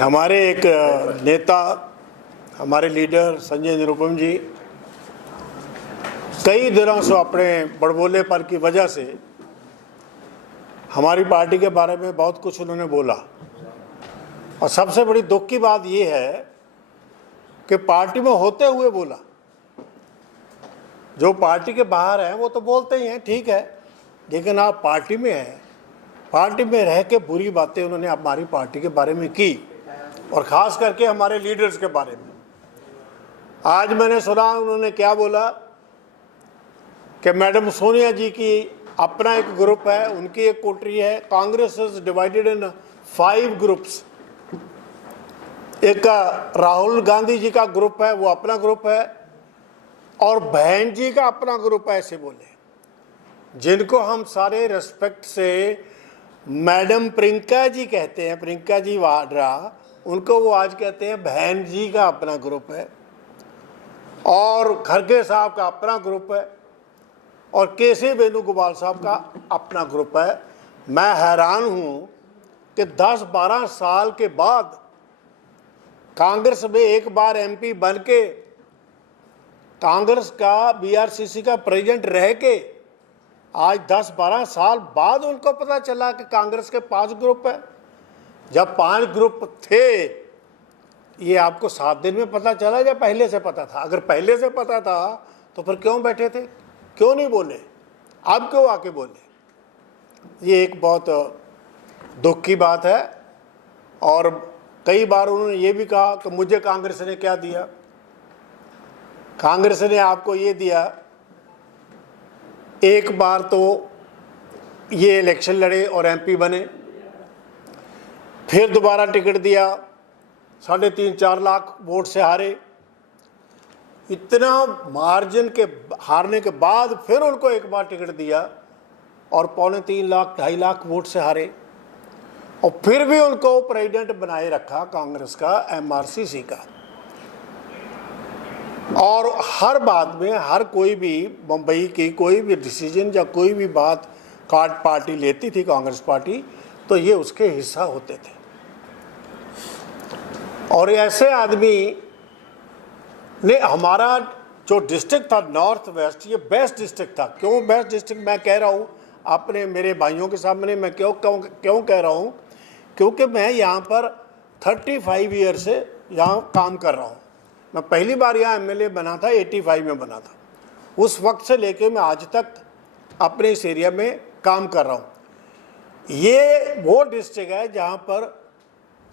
कि हमारे एक नेता, हमारे लीडर संजय निरुपम जी कई दिनों से अपने बड़बोलेपन की वजह से हमारी पार्टी के बारे में बहुत कुछ उन्होंने बोला। और सबसे बड़ी दुख की बात यह है कि पार्टी में होते हुए बोला। जो पार्टी के बाहर हैं वो तो बोलते ही हैं, ठीक है, लेकिन आप पार्टी में हैं, पार्टी में रह के बुरी बातें उन्होंने हमारी पार्टी के बारे में की और ख़ास करके हमारे लीडर्स के बारे में। आज मैंने सुना उन्होंने क्या बोला कि मैडम सोनिया जी की अपना एक ग्रुप है, उनकी एक कोटरी है, Congress is divided in 5 groups. एक राहुल गांधी जी का ग्रुप है, वो अपना ग्रुप है, और बहन जी का अपना ग्रुप है, ऐसे बोले, जिनको हम सारे रेस्पेक्ट से मैडम प्रियंका जी कहते हैं, प्रियंका जी वाड्रा, उनको वो आज कहते हैं बहन जी का अपना ग्रुप है, और खड़गे साहब का अपना ग्रुप है, और केसी वेणुगोपाल साहब का अपना ग्रुप है। मैं हैरान हूँ कि 10-12 साल के बाद कांग्रेस में एक बार एमपी बन के, कांग्रेस का बीआरसीसी का प्रेसिडेंट रह के, आज 10-12 साल बाद उनको पता चला कि कांग्रेस के 5 ग्रुप है। जब 5 ग्रुप थे, ये आपको 7 दिन में पता चला या पहले से पता था? अगर पहले से पता था तो फिर क्यों बैठे थे, क्यों नहीं बोले, अब क्यों आके बोले? ये एक बहुत दुख की बात है। और कई बार उन्होंने ये भी कहा कि मुझे कांग्रेस ने क्या दिया। कांग्रेस ने आपको ये दिया, एक बार तो ये इलेक्शन लड़े और एमपी बने, फिर दोबारा टिकट दिया, 3.5-4 लाख वोट से हारे। इतना मार्जिन के हारने के बाद फिर उनको एक बार टिकट दिया और 2.25 लाख 2.5 लाख वोट से हारे, और फिर भी उनको प्रेसिडेंट बनाए रखा कांग्रेस का, एमआरसीसी का। और हर बात में, हर कोई भी मुंबई की कोई भी डिसीजन या कोई भी बात कार्ड पार्टी लेती थी, कांग्रेस पार्टी, तो ये उसके हिस्सा होते थे। और ऐसे आदमी ने हमारा जो डिस्ट्रिक्ट था नॉर्थ वेस्ट, ये बेस्ट डिस्ट्रिक्ट था। क्यों बेस्ट डिस्ट्रिक्ट मैं कह रहा हूँ अपने मेरे भाइयों के सामने, मैं क्यों कह रहा हूँ? क्योंकि मैं यहाँ पर 35 ईयर से यहाँ काम कर रहा हूँ। मैं पहली बार यहाँ एमएलए बना था 85 में बना था। उस वक्त से लेके मैं आज तक अपने इस एरिया में काम कर रहा हूँ। ये वो डिस्ट्रिक्ट है जहाँ पर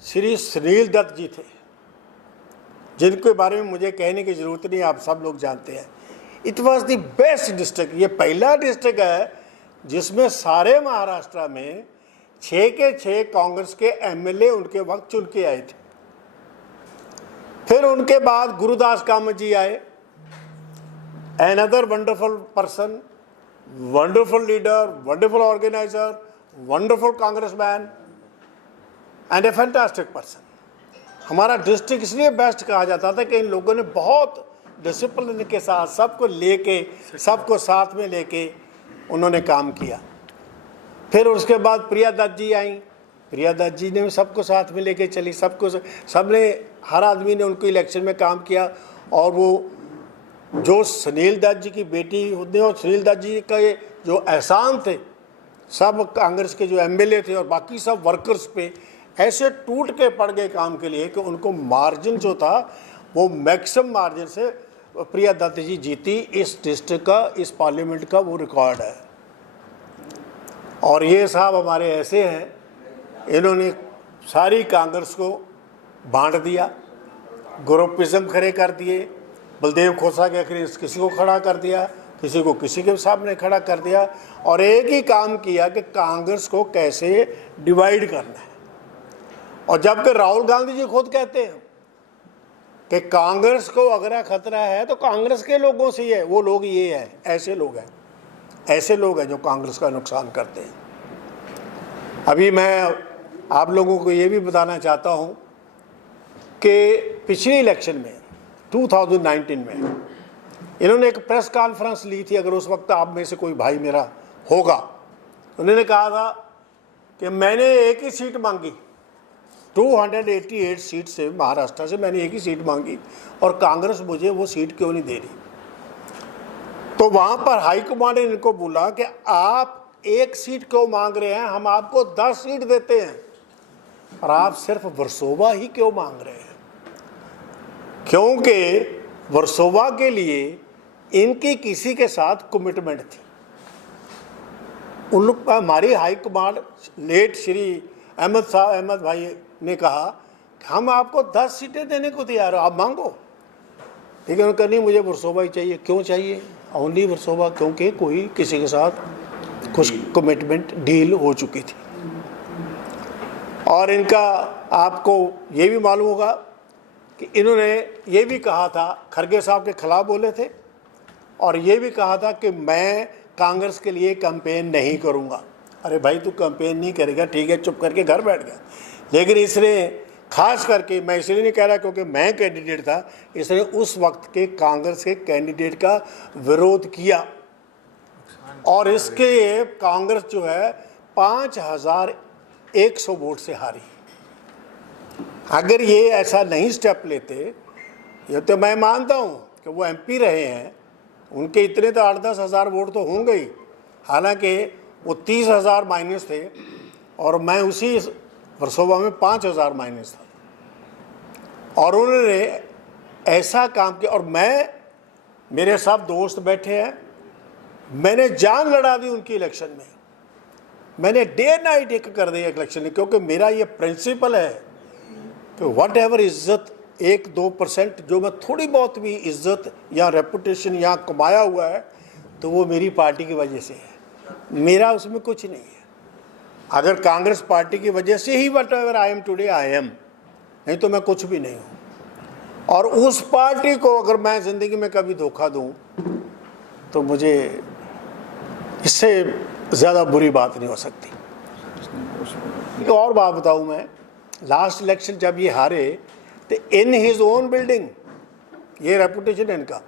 श्री सुनील दत्त जी थे, जिनके बारे में मुझे कहने की ज़रूरत नहीं, आप सब लोग जानते हैं। It was the best district. ये पहला डिस्ट्रिक्ट है जिसमें सारे महाराष्ट्र में 6 के 6 कांग्रेस के एमएलए उनके वक्त चुन के आए थे। फिर उनके बाद गुरुदास कामत जी आए, another wonderful person, wonderful leader, wonderful organiser, wonderful congressman and A fantastic person. हमारा डिस्ट्रिक्ट इसलिए बेस्ट कहा जाता था कि इन लोगों ने बहुत डिसिप्लिन के साथ सबको लेके, सबको साथ में लेके उन्होंने काम किया। फिर उसके बाद प्रिया दत्त जी आई, प्रिया दत्त जी ने सबको साथ में लेके चली, सबने, हर आदमी ने उनको इलेक्शन में काम किया। और वो जो सुनील दत्त जी की बेटी होते हैं, और सुनील दत्त जी का ये जो एहसान थे सब कांग्रेस के जो एमएलए थे और बाकी सब वर्कर्स पे, ऐसे टूट के पड़ गए काम के लिए कि उनको मार्जिन जो था वो मैक्सिमम मार्जिन से प्रिया दत्त जी जीती। इस डिस्ट्रिक्ट का, इस पार्लियामेंट का वो रिकॉर्ड है। और ये साहब हमारे ऐसे हैं, इन्होंने सारी कांग्रेस को बांट दिया, ग्रुपिज्म खड़े कर दिए, बलदेव खोसा के किसी को खड़ा कर दिया, किसी को किसी के सामने खड़ा कर दिया, और एक ही काम किया कि कांग्रेस को कैसे डिवाइड करना है। और जबकि राहुल गांधी जी खुद कहते हैं कि कांग्रेस को अगर खतरा है तो कांग्रेस के लोगों से ही है, वो लोग ये हैं, ऐसे लोग हैं जो कांग्रेस का नुकसान करते हैं। अभी मैं आप लोगों को ये भी बताना चाहता हूँ कि पिछले इलेक्शन में 2019 में इन्होंने एक प्रेस कॉन्फ्रेंस ली थी। अगर उस वक्त आप में से कोई भाई मेरा होगा, उन्होंने कहा था कि मैंने एक ही सीट मांगी 288 सीट से महाराष्ट्र से मैंने एक ही सीट मांगी और कांग्रेस मुझे वो सीट क्यों नहीं दे रही। तो वहाँ पर हाईकमांड ने इनको बोला कि आप एक सीट क्यों मांग रहे हैं, हम आपको 10 सीट देते हैं, और आप सिर्फ वर्सोवा ही क्यों मांग रहे हैं। क्योंकि वर्सोवा के लिए इनकी किसी के साथ कमिटमेंट थी। उन लोग हमारी हाईकमांड लेट श्री अहमद भाई ने कहा कि हम आपको 10 सीटें देने को तैयार हो, आप मांगो। लेकिन उन्होंने कहा नहीं, मुझे वर्सोवा ही चाहिए। क्यों चाहिए? ओनली वर्सोवा, क्योंकि कोई किसी के साथ कुछ कमिटमेंट डील हो चुकी थी। और इनका आपको ये भी मालूम होगा कि इन्होंने ये भी कहा था, खरगे साहब के खिलाफ बोले थे और ये भी कहा था कि मैं कांग्रेस के लिए कैंपेन नहीं करूंगा। अरे भाई, तू कैंपेन नहीं करेगा, ठीक है, चुप करके घर बैठ गया। लेकिन इसने खास करके, मैं इसलिए नहीं कह रहा क्योंकि मैं कैंडिडेट था, इसने उस वक्त के कांग्रेस के कैंडिडेट का विरोध किया और इसके कांग्रेस जो है 5100 वोट से हारी। अगर ये ऐसा नहीं स्टेप लेते, ये तो मैं मानता हूँ कि वो एमपी रहे हैं, उनके इतने तो 8-10 हज़ार वोट तो होंगे ही, हालांकि वो 30,000 माइनस थे और मैं उसी वर्सोवा में 5,000 माइनस था। और उन्होंने ऐसा काम किया और मेरे साथ दोस्त बैठे हैं, मैंने जान लड़ा दी उनकी इलेक्शन में। मैंने डे नाइट एक कर दी इलेक्शन में, क्योंकि मेरा ये प्रिंसिपल है कि वट एवर इज्जत 1-2% जो मैं थोड़ी बहुत भी इज्जत या रेपुटेशन यहाँ कमाया हुआ है, तो वो मेरी पार्टी की वजह से है, मेरा उसमें कुछ नहीं है। अगर कांग्रेस पार्टी की वजह से ही whatever I am today I am, नहीं तो मैं कुछ भी नहीं हूँ। और उस पार्टी को अगर मैं ज़िंदगी में कभी धोखा दूँ तो मुझे इससे ज़्यादा बुरी बात नहीं हो सकती। एक और बात बताऊँ मैं, लास्ट इलेक्शन जब ये हारे तो इन हिज ओन बिल्डिंग, ये रेपुटेशन है इनका,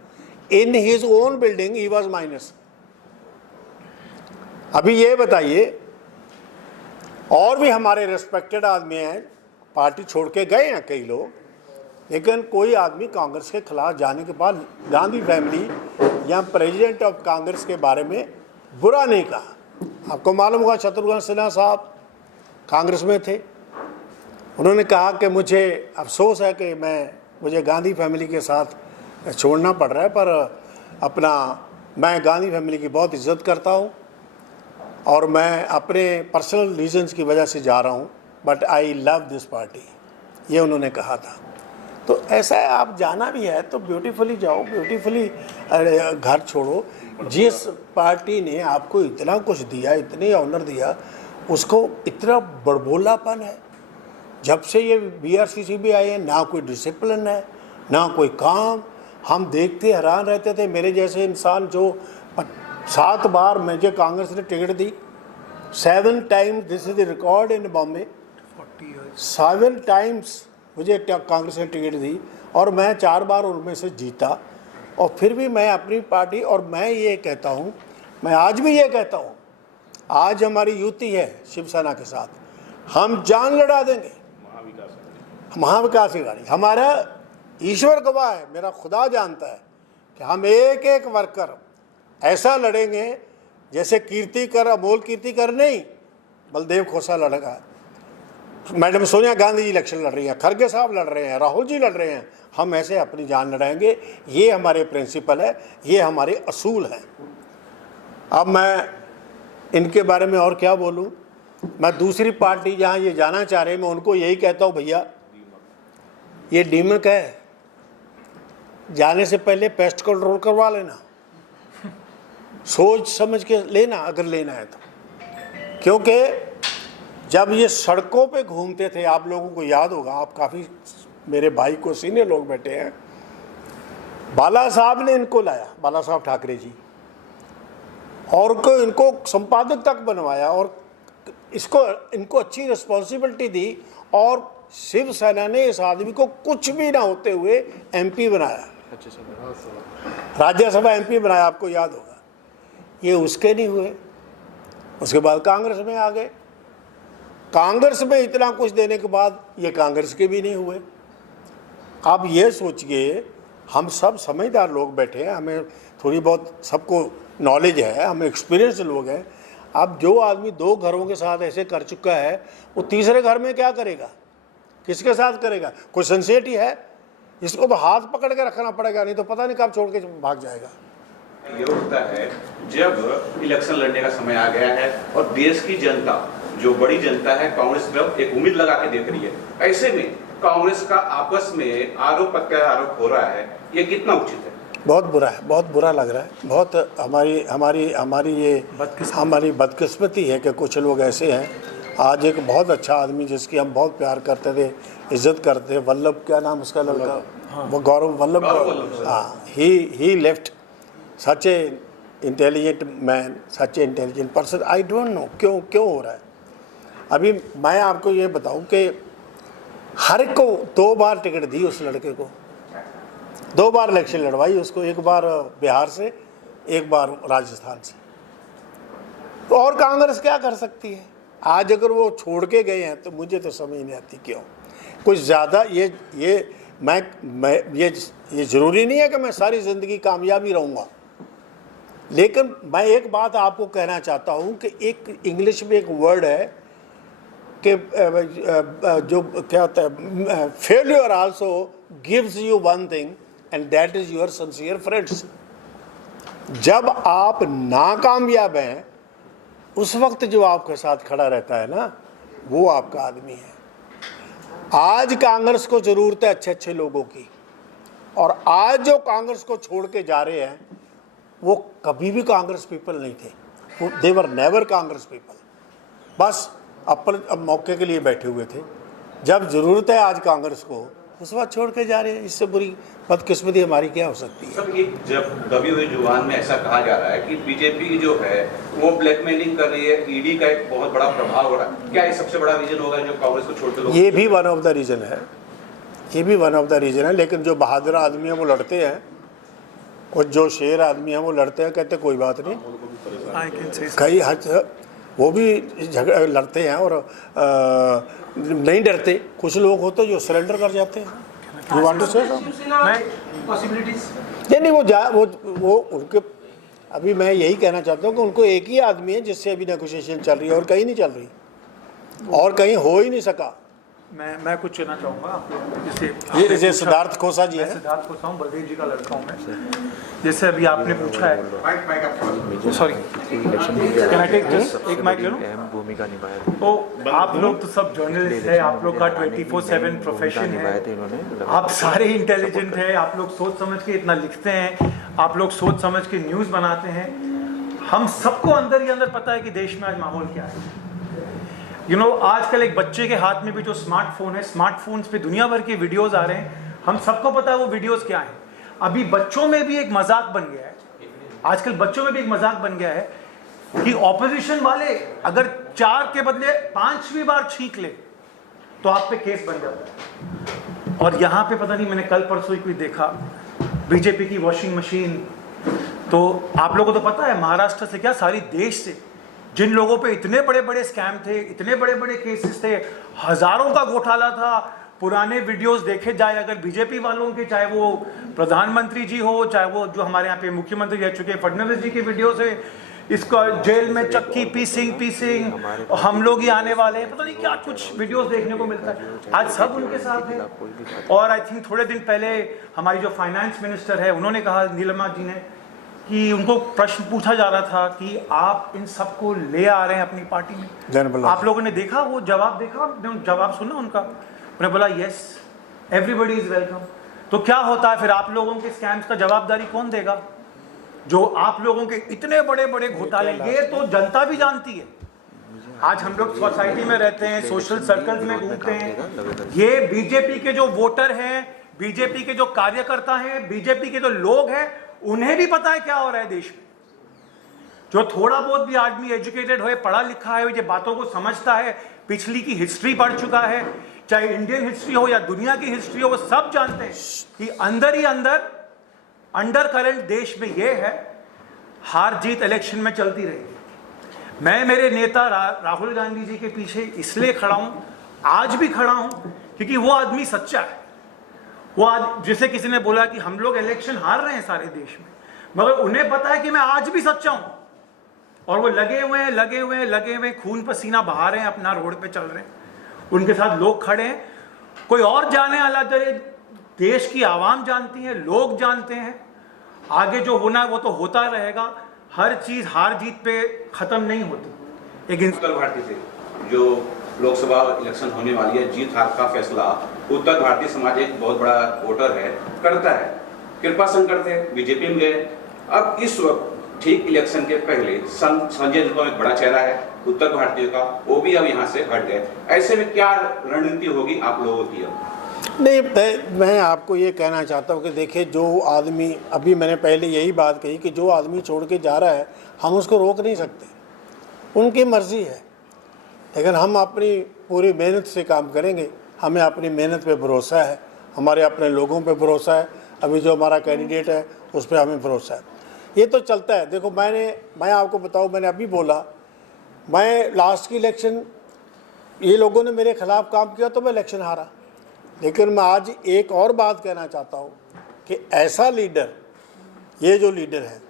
इन his own building he was minus. अभी ये बताइए, और भी हमारे रिस्पेक्टेड आदमी हैं, पार्टी छोड़ के गए हैं कई लोग, लेकिन कोई आदमी कांग्रेस के खिलाफ जाने के बाद गांधी फैमिली या प्रेसिडेंट ऑफ कांग्रेस के बारे में बुरा नहीं कहा। आपको मालूम होगा शत्रुघ्न सिन्हा साहब कांग्रेस में थे, उन्होंने कहा कि मुझे अफसोस है कि मुझे गांधी फैमिली के साथ छोड़ना पड़ रहा है, पर मैं गांधी फैमिली की बहुत इज्जत करता हूँ और मैं अपने पर्सनल रीजंस की वजह से जा रहा हूँ, but I love this party, ये उन्होंने कहा था। तो ऐसा है, आप जाना भी है तो ब्यूटीफुली जाओ, ब्यूटीफुली घर छोड़ो। जिस पार्टी ने आपको इतना कुछ दिया, इतने ऑनर दिया, उसको इतना बड़बोलापन है। जब से ये बीआरसीसी भी आए हैं, ना कोई डिसिप्लिन है, ना कोई काम। हम देखते हैरान रहते थे, मेरे जैसे इंसान जो 7 बार मुझे कांग्रेस ने ticket the, 7 times, this is the record in Bombay, 7 times मुझे कांग्रेस ने टिकट दी और मैं 4 बार उनमें से जीता। और फिर भी मैं अपनी पार्टी, और मैं ये कहता हूँ, मैं आज भी ये कहता हूँ, आज हमारी युति है शिवसेना के साथ, हम जान लड़ा देंगे महाविकास अघाड़ी। हमारा ईश्वर गवाह है, मेरा खुदा जानता है कि हम एक एक वर्कर ऐसा लड़ेंगे जैसे कीर्तिकर, अमोल कीर्तिकर नहीं, बलदेव खोसा लड़ेगा, मैडम सोनिया गांधी जी इलेक्शन लड़ रही हैं, खरगे साहब लड़ रहे हैं, राहुल जी लड़ रहे हैं। हम ऐसे अपनी जान लड़ाएंगे। ये हमारे प्रिंसिपल है, ये हमारे असूल हैं। अब मैं इनके बारे में और क्या बोलूं। मैं दूसरी पार्टी जहां ये जाना चाह रहे हैं, मैं उनको यही कहता हूं, भैया ये डीमक है, जाने से पहले पेस्ट कंट्रोल करवा लेना, सोच समझ के लेना अगर लेना है तो। क्योंकि जब ये सड़कों पे घूमते थे, आप लोगों को याद होगा, आप काफ़ी मेरे भाई को सीनियर लोग बैठे हैं, बाला साहब ने इनको लाया, बाला साहब ठाकरे जी, और इनको संपादक तक बनवाया और इनको अच्छी रिस्पॉन्सिबिलिटी दी, और शिवसेना ने इस आदमी को कुछ भी ना होते हुए एमपी बनाया, राज्यसभा एमपी बनाया, आपको याद होगा। ये उसके नहीं हुए, उसके बाद कांग्रेस में आ गए। कांग्रेस में इतना कुछ देने के बाद ये कांग्रेस के भी नहीं हुए। आप ये सोचिए, हम सब समझदार लोग बैठे हैं, हमें थोड़ी बहुत सबको नॉलेज है, हम एक्सपीरियंस लोग हैं। अब जो आदमी 2 घरों के साथ ऐसे कर चुका है, वो तीसरे घर में क्या करेगा, किसके साथ करेगा? कोई सिंसियरिटी है? इसको तो हाथ पकड़ के रखना पड़ेगा, नहीं तो पता नहीं कब छोड़ के भाग जाएगा। ये होता है जब इलेक्शन लड़ने का समय आ गया है और देश की जनता, जो बड़ी जनता है, कांग्रेस पर एक उम्मीद लगा के देख रही है, ऐसे में कांग्रेस का आपस में आरोप प्रत्यारोप हो रहा है, ये कितना उचित है? बहुत बुरा है, बहुत बुरा लग रहा है। बहुत हमारी बदकिस्मती है कि कुछ लोग ऐसे हैं। आज एक बहुत अच्छा आदमी जिसकी हम बहुत प्यार करते थे, इज्जत करते थे, वल्लभ, क्या नाम उसका लड़का, वो गौरव वल्लभ, हाँ, he left such a intelligent man, such a intelligent person. I don't know क्यों हो रहा है। अभी मैं आपको ये बताऊं कि हर एक को 2 बार टिकट दी उस लड़के को, 2 बार इलेक्शन लड़वाई उसको, एक बार बिहार से, एक बार राजस्थान से। तो और कांग्रेस क्या कर सकती है? आज अगर वो छोड़ के गए हैं तो मुझे तो समझ नहीं आती क्यों। कुछ ज़्यादा ये ज़रूरी नहीं है कि मैं सारी ज़िंदगी कामयाब ही रहूँगा, लेकिन मैं एक बात आपको कहना चाहता हूँ कि एक इंग्लिश में एक वर्ड है कि जो क्या होता है, failure also gives you one thing and that is your sincere friends. जब आप नाकामयाब हैं, उस वक्त जो आपके साथ खड़ा रहता है ना, वो आपका आदमी है। आज कांग्रेस को ज़रूरत है अच्छे अच्छे लोगों की, और आज जो कांग्रेस को छोड़ के जा रहे हैं वो कभी भी कांग्रेस पीपल नहीं थे, दे वर नेवर कांग्रेस पीपल, बस अब मौके के लिए बैठे हुए थे। जब ज़रूरत है आज कांग्रेस को, उस वक्त छोड़ के जा रहे हैं। इससे बुरी बदकिस्मती हमारी क्या हो सकती है? सब ये जब दबी हुई जुबान में ऐसा कहा जा रहा है कि बीजेपी जो है वो ब्लैकमेलिंग कर रही है, ईडी का एक बहुत बड़ा प्रभाव हो रहा है, क्या ये सबसे बड़ा रीजन होगा जो कांग्रेस को छोड़ के लोग? ये भी वन ऑफ द रीज़न है, ये भी वन ऑफ द रीज़न है। लेकिन जो बहादुर आदमी है वो लड़ते हैं, और जो शेर आदमी है वो लड़ते हैं, कहते कोई बात नहीं। कई हद वो भी झगड़ा लड़ते हैं और नहीं डरते। कुछ लोग होते हैं जो सरेंडर कर जाते हैं। You want to say something? नहीं, वो उनके, अभी मैं यही कहना चाहता हूँ कि उनको एक ही आदमी है जिससे अभी नेगोशिएशन चल रही है, और कहीं नहीं चल रही, और कहीं हो ही नहीं सका। मैं कुछ कहना चाहूँगा आप लोग, जैसे सिद्धार्थ खोसा जी है। सिद्धार्थ खोसा हूँ, बलदेव जी का लड़का हूँ मैं। जैसे अभी आपने पूछा है, sorry can I take just एक माइक ले लूँ? भूमिका निभाया, तो आप लोग तो सब जर्नलिस्ट है, आप लोग का 24/7 प्रोफेशन है, आप सारे इंटेलिजेंट है, आप लोग सोच समझ के इतना लिखते हैं, आप लोग सोच समझ के न्यूज़ बनाते हैं। हम सबको अंदर ही अंदर पता है कि देश में आज माहौल क्या है। आजकल एक बच्चे के हाथ में भी जो स्मार्टफोन है, स्मार्टफोन्स पे दुनिया भर के वीडियोस आ रहे हैं, हम सबको पता है वो वीडियोस क्या हैं। अभी बच्चों में भी एक मजाक बन गया है, आजकल बच्चों में भी एक मजाक बन गया है कि ऑपोजिशन वाले अगर 4 के बदले 5वीं बार छींक ले तो आप पे केस बन जाता है। और यहाँ पे पता नहीं, मैंने कल परसों ही कोई देखा, बीजेपी की वॉशिंग मशीन, तो आप लोगों को तो पता है महाराष्ट्र से क्या सारी देश से जिन लोगों पे इतने बड़े बड़े स्कैम थे, इतने बड़े बड़े केसेस थे, हजारों का घोटाला था, पुराने वीडियोस देखे जाए अगर बीजेपी वालों के, चाहे वो प्रधानमंत्री जी हो, चाहे वो जो हमारे यहाँ पे मुख्यमंत्री रह चुके फडणवीस जी के वीडियोस है, इसका जेल में चक्की पीसिंग हम लोग ही आने वाले हैं, पता नहीं क्या कुछ वीडियोस देखने को मिलता है। आज सब उनके साथ है। और आई थिंक थोड़े दिन पहले हमारी जो फाइनेंस मिनिस्टर है, उन्होंने कहा, नीलमा जी ने, कि उनको प्रश्न पूछा जा रहा था कि आप इन सबको ले आ रहे हैं अपनी पार्टी में, आप लोगों ने देखा वो जवाब, जवाब सुना उनका? उन्होंने बोला यस, एवरीबडी इज वेलकम। तो क्या होता है फिर, आप लोगों के स्कैम्स का जवाबदारी कौन देगा? जो आप लोगों के इतने बड़े बड़े घोटाले, ये तो जनता भी जानती है। आज हम लोग सोसाइटी में रहते हैं, सोशल सर्कल्स में घूमते हैं, ये बीजेपी के जो वोटर हैं, बीजेपी के जो कार्यकर्ता हैं, बीजेपी के जो लोग हैं, उन्हें भी पता है क्या हो रहा है देश में। जो थोड़ा बहुत भी आदमी एजुकेटेड हो, पढ़ा लिखा है, ये बातों को समझता है, पिछली की हिस्ट्री पढ़ चुका है, चाहे इंडियन हिस्ट्री हो या दुनिया की हिस्ट्री हो, वो सब जानते हैं कि अंदर ही अंडर करंट देश में ये है, हार जीत इलेक्शन में चलती रहेगी। मैं मेरे नेता राहुल गांधी जी के पीछे इसलिए खड़ा हूँ, आज भी खड़ा हूँ, क्योंकि वो आदमी सच्चा है। जैसे किसी ने बोला कि हम लोग इलेक्शन हार रहे हैं सारे देश में, मगर उन्हें पता है कि मैं आज भी सच्चा हूँ, और वो लगे हुए खून पसीना बहा रहे हैं, अपना रोड पे चल रहे हैं, उनके साथ लोग खड़े हैं। कोई और जाने वाला देश की आवाम जानती है, लोग जानते हैं, आगे जो होना है वो तो होता रहेगा। हर चीज हार जीत पे खत्म नहीं होती। एक उत्तर भारतीय से जो लोकसभा इलेक्शन होने वाली है, जीत हार का फैसला उत्तर भारतीय समाज एक बहुत बड़ा वोटर है करता है। कृपा शंकर थे, बीजेपी में गए। अब इस वक्त ठीक इलेक्शन के पहले संजय निरुपम एक बड़ा चेहरा है उत्तर भारतीय का, वो भी अब यहाँ से हट गए। ऐसे में क्या रणनीति होगी आप लोगों की? नहीं, मैं आपको ये कहना चाहता हूँ कि देखिए, जो आदमी, अभी मैंने पहले यही बात कही कि जो आदमी छोड़ के जा रहा है हम उसको रोक नहीं सकते, उनकी मर्जी है। लेकिन हम अपनी पूरी मेहनत से काम करेंगे, हमें अपनी मेहनत पे भरोसा है, हमारे अपने लोगों पे भरोसा है। अभी जो हमारा कैंडिडेट है उस पर हमें भरोसा है। ये तो चलता है। देखो, मैं आपको बताऊँ, मैंने अभी बोला, मैं लास्ट की इलेक्शन ये लोगों ने मेरे खिलाफ काम किया तो मैं इलेक्शन हारा। लेकिन मैं आज एक और बात कहना चाहता हूँ कि ऐसा लीडर, ये जो लीडर है,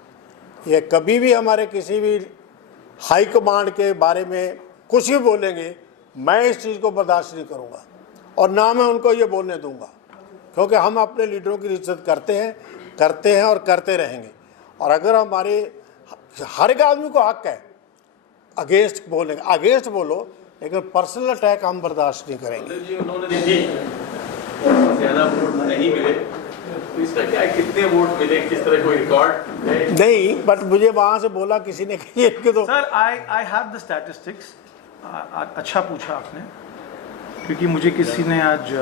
ये कभी भी हमारे किसी भी हाई कमांड के बारे में कुछ भी बोलेंगे, मैं इस चीज़ को बर्दाश्त नहीं करूँगा और ना मैं उनको ये बोलने दूँगा, क्योंकि हम अपने लीडरों की इज्जत करते हैं और करते रहेंगे। और अगर हमारे हर एक आदमी को हक है अगेंस्ट बोलेंगे, अगेंस्ट बोलो, लेकिन पर्सनल अटैक हम बर्दाश्त नहीं करेंगे। ज़्यादा वोट नहीं मिले तो इसका क्या, कितने वोट मिले, किस तरह कोई रिकॉर्ड नहीं, बट मुझे वहाँ से बोला किसी ने कि तो sir I have the statistics. अच्छा पूछा आपने, क्योंकि मुझे किसी ने आज,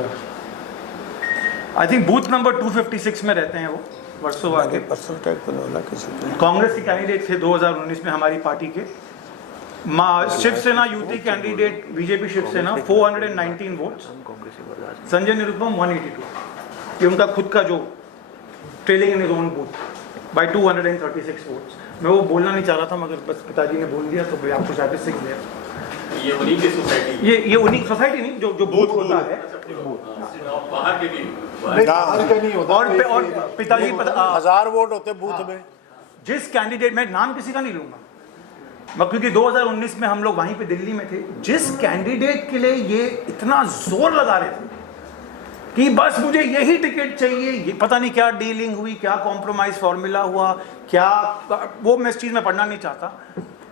आई थिंक बूथ नंबर 256 में रहते हैं वो, वर्सोवा के। पर्सनल अटैक तो बोला किसी ने। कांग्रेस के कैंडिडेट थे 2019 में हमारी पार्टी के। Shiv Sena UT candidate BJP Shiv Sena 419 votes, Sanjay Nirupam 182। ये उनका खुद का जो trailing in his own booth by 236 votes. मैं वो बोलना नहीं चाह रहा था, मगर बस पिताजी ने बोल दिया तो मैं आपको स्टैटिस्टिक्स दिया। ये उन्हीं की सोसाइटी, ये उन्हीं सोसाइटी नहीं, जो बूथ होता है, बाहर के भी नहीं होता। और पिताजी 1000 वोट होते बूथ में। जिस कैंडिडेट, मैं नाम किसी का नहीं लूंगा, क्योंकि 2019 में हम लोग वहीं पे दिल्ली में थे, जिस कैंडिडेट के लिए ये इतना जोर लगा रहे थे कि बस मुझे यही टिकट चाहिए, ये पता नहीं क्या डीलिंग हुई, क्या कॉम्प्रोमाइज फॉर्मूला हुआ, क्या वो मैं इस चीज़ में पढ़ना नहीं चाहता।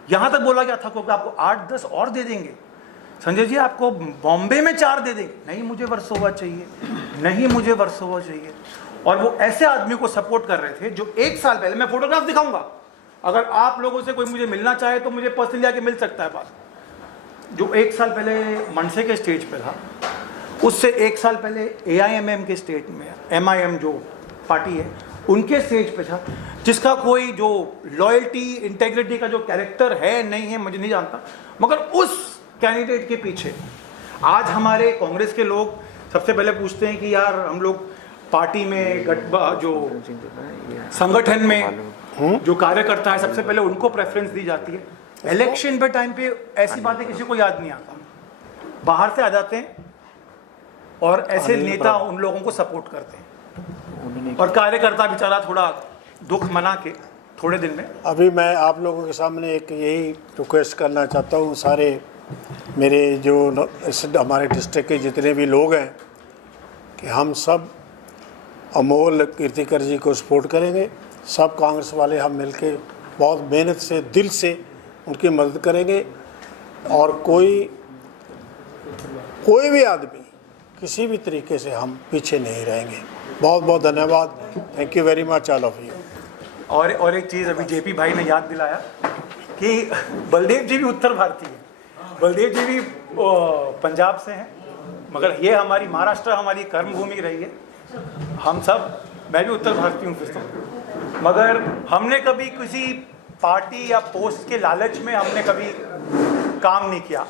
यहाँ तक बोला गया था कि आपको 8-10 और दे देंगे, संजय जी आपको बॉम्बे में 4 दे देंगे, नहीं मुझे वर्सोवा चाहिए, नहीं मुझे वर्सोवा चाहिए। और वो ऐसे आदमी को सपोर्ट कर रहे थे जो 1 साल पहले, मैं फोटोग्राफ दिखाऊंगा, अगर आप लोगों से कोई मुझे मिलना चाहे तो मुझे पर्सनली आके मिल सकता है बात, जो 1 साल पहले मनसे के स्टेज पे था, उससे 1 साल पहले AIMM के स्टेज में, MIM जो पार्टी है उनके स्टेज पे था, जिसका कोई जो लॉयल्टी इंटेग्रिटी का जो कैरेक्टर है नहीं है मुझे नहीं जानता, मगर उस कैंडिडेट के पीछे आज हमारे कांग्रेस के लोग सबसे पहले पूछते हैं कि यार हम लोग पार्टी में जो संगठन में जो कार्यकर्ता है सबसे पहले उनको प्रेफरेंस दी जाती है। इलेक्शन पे टाइम पे ऐसी बातें किसी को याद नहीं आता, बाहर से आ जाते हैं और ऐसे नेता उन लोगों को सपोर्ट करते हैं, और कार्यकर्ता बेचारा थोड़ा दुख मना के थोड़े दिन में। अभी मैं आप लोगों के सामने एक यही रिक्वेस्ट करना चाहता हूँ, सारे मेरे जो हमारे डिस्ट्रिक्ट के जितने भी लोग हैं, कि हम सब अमोल कीर्तिकर जी को सपोर्ट करेंगे। सब कांग्रेस वाले हम मिलके बहुत मेहनत से, दिल से उनकी मदद करेंगे, और कोई भी आदमी किसी भी तरीके से हम पीछे नहीं रहेंगे। बहुत बहुत धन्यवाद। Thank you very much all of you. और एक चीज़ अभी जेपी भाई ने याद दिलाया कि बलदेव जी भी उत्तर भारतीय हैं, बलदेव जी भी पंजाब से हैं, मगर ये हमारी महाराष्ट्र हमारी कर्मभूमि रही है। हम सब, मैं भी उत्तर भारतीय हूँ फिर तो, मगर हमने कभी किसी पार्टी या पोस्ट के लालच में हमने कभी काम नहीं किया।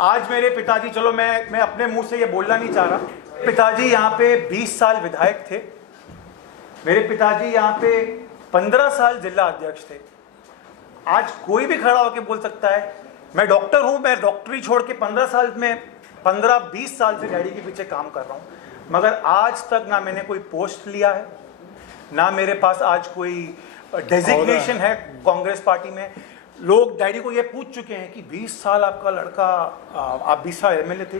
आज मेरे पिताजी, चलो मैं अपने मुंह से ये बोलना नहीं चाह रहा, पिताजी यहाँ पे 20 साल विधायक थे, मेरे पिताजी यहाँ पे 15 साल जिला अध्यक्ष थे। आज कोई भी खड़ा होकर बोल सकता है मैं डॉक्टर हूं, मैं डॉक्टरी छोड़ के 15-20 साल से डैडी के पीछे काम कर रहा हूं, मगर आज तक ना मैंने कोई पोस्ट लिया है, ना मेरे पास आज कोई डेजिग्नेशन है कांग्रेस पार्टी में। लोग डैडी को ये पूछ चुके हैं कि 20 साल आपका लड़का, आप 20 साल एमएलए थे,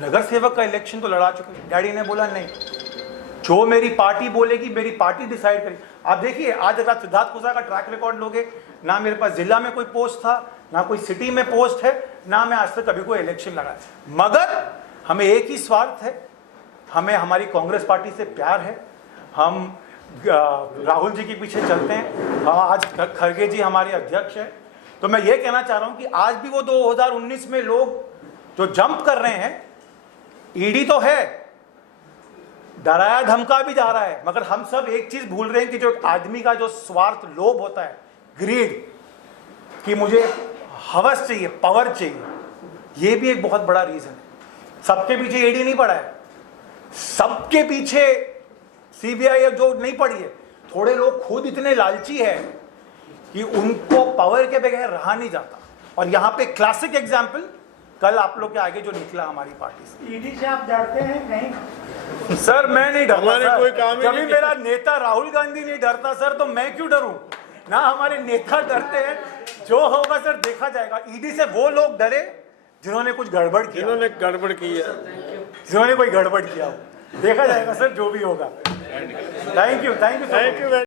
नगर सेवक का इलेक्शन तो लड़ा चुके हैं। डैडी ने बोला नहीं, जो मेरी पार्टी बोलेगी, मेरी पार्टी डिसाइड करेगी। आप देखिए आज अगर सिद्धार्थ खुसा का ट्रैक रिकॉर्ड लोगे, ना मेरे पास जिला में कोई पोस्ट था, ना कोई सिटी में पोस्ट है, ना मैं आज तक कभी कोई इलेक्शन लगा, मगर हमें एक ही स्वार्थ है, हमें हमारी कांग्रेस पार्टी से प्यार है। हम राहुल जी के पीछे चलते हैं। हाँ, आज खड़गे जी हमारे अध्यक्ष हैं। तो मैं ये कहना चाह रहा हूं कि आज भी वो 2019 में लोग जो जंप कर रहे हैं, ईडी तो है, डराया धमका भी जा रहा है, मगर हम सब एक चीज भूल रहे हैं कि जो आदमी का जो स्वार्थ, लोभ होता है, ग्रीड, कि मुझे हवस चाहिए, पावर चाहिए, ये भी एक बहुत बड़ा रीजन है। सबके पीछे ईडी नहीं पड़ा है, सबके पीछे सीबीआई जो नहीं पड़ी है। थोड़े लोग खुद इतने लालची है कि उनको पावर के बगैर रहा नहीं जाता। और यहां पे क्लासिक एग्जांपल कल आप लोग के आगे जो निकला हमारी पार्टी से। ईडी से आप डरते हैं? नहीं सर, मैं नहीं डरता। हमारे कोई काम ही जब नहीं। मेरा नेता राहुल गांधी नहीं डरता सर, तो मैं क्यों डरूं? ना हमारे नेता डरते हैं, जो होगा सर देखा जाएगा। ईडी से वो लोग डरे जिन्होंने कुछ गड़बड़ किया, जिन्होंने गड़बड़ की है, जिन्होंने कोई गड़बड़ किया हो। देखा जाएगा सर जो भी होगा। Thank you.